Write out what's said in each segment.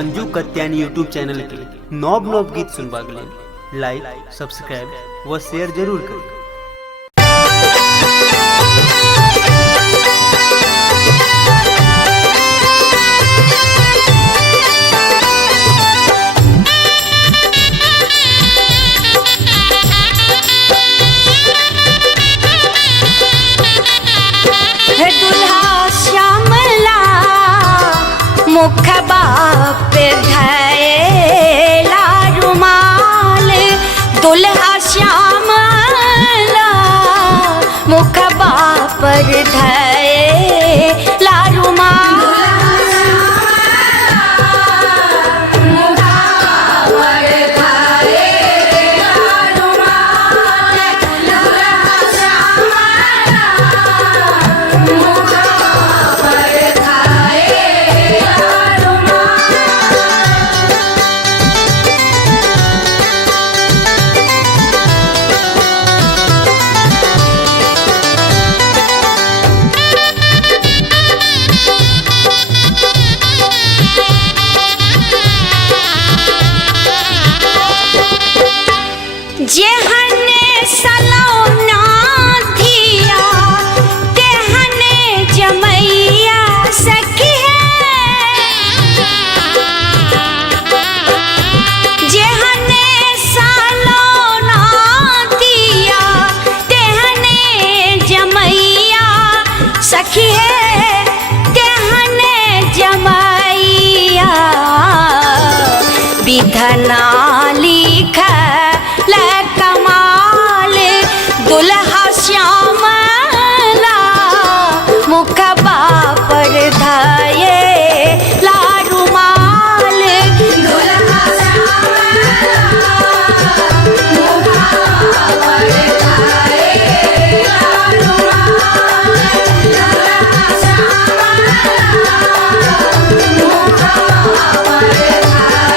Anju Katyani YouTube channel के नव नव गीत सुनबाक लेल लाइक सब्सक्राइब व शेयर जरूर करू। मुख बाप धैला रुमाल दुल्हा श्यामला मुख बाप धैला रुमाल जेहने सलौना धिया तेहने जमैया सखी जेहने सलौना धिया तेहने जमैया सखी तेहने जमैया विधना लिखा कमाल दुल्हा श्यामला मुख बापर धाये लारुमाल दुल्हा श्यामला मुख बापर धाये लारुमाल दुल्हा श्यामला मुख बापर धाये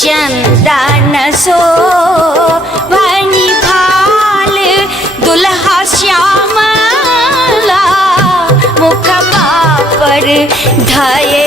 चंदन सो भनी भाल दुल्हा श्यामला मुख बापर धये